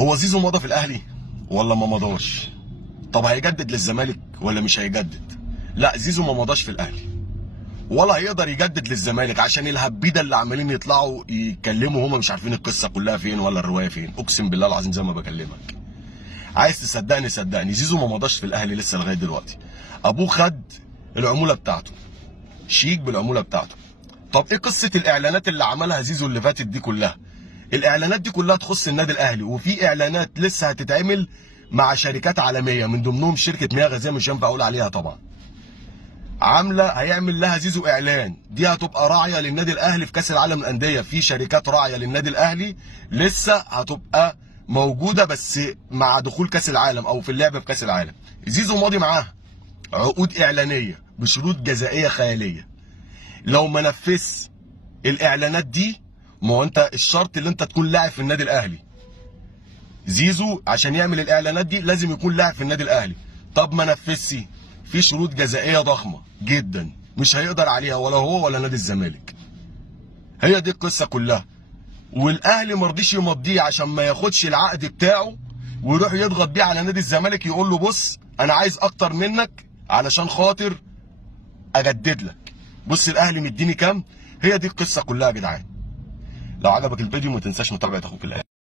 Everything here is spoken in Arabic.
هو زيزو مضى في الاهلي ولا ما مضاش؟ طب هيجدد للزمالك ولا مش هيجدد؟ لا، زيزو ما مضاش في الاهلي ولا هيقدر يجدد للزمالك، عشان الهبيده اللي عمالين يطلعوا يتكلموا هم مش عارفين القصه كلها فين ولا الروايه فين. اقسم بالله العظيم زي ما بكلمك، عايز تصدقني صدقني، زيزو ما مضاش في الاهلي لسه لغايه دلوقتي. ابوه خد العموله بتاعته، شيك بالعموله بتاعته. طب ايه قصه الاعلانات اللي عملها زيزو اللي فاتت دي كلها؟ الاعلانات دي كلها تخص النادي الاهلي، وفي اعلانات لسه هتتعمل مع شركات عالميه من ضمنهم شركه مياه غازيه مش هينفع اقول عليها طبعا. هيعمل لها زيزو اعلان، دي هتبقى راعيه للنادي الاهلي في كاس العالم للانديه. في شركات راعيه للنادي الاهلي لسه هتبقى موجوده بس مع دخول كاس العالم او في اللعب في كاس العالم. زيزو ماضي معاها عقود اعلانيه بشروط جزائيه خياليه. لو ما نفذش الاعلانات دي، ما هو انت الشرط اللي انت تكون لاعب في النادي الاهلي. زيزو عشان يعمل الاعلانات دي لازم يكون لاعب في النادي الاهلي. طب ما نفذش، في شروط جزائيه ضخمه جدا مش هيقدر عليها ولا هو ولا نادي الزمالك. هي دي القصه كلها. والاهلي ما رضيش يمضيه عشان ما ياخدش العقد بتاعه ويروح يضغط بيه على نادي الزمالك، يقول له بص انا عايز اكتر منك علشان خاطر اجدد لك. بص الاهلي مديني كام. هي دي القصه كلها يا جدعان. لو عجبك الفيديو ما تنساش متابعه اخوك الاهلي.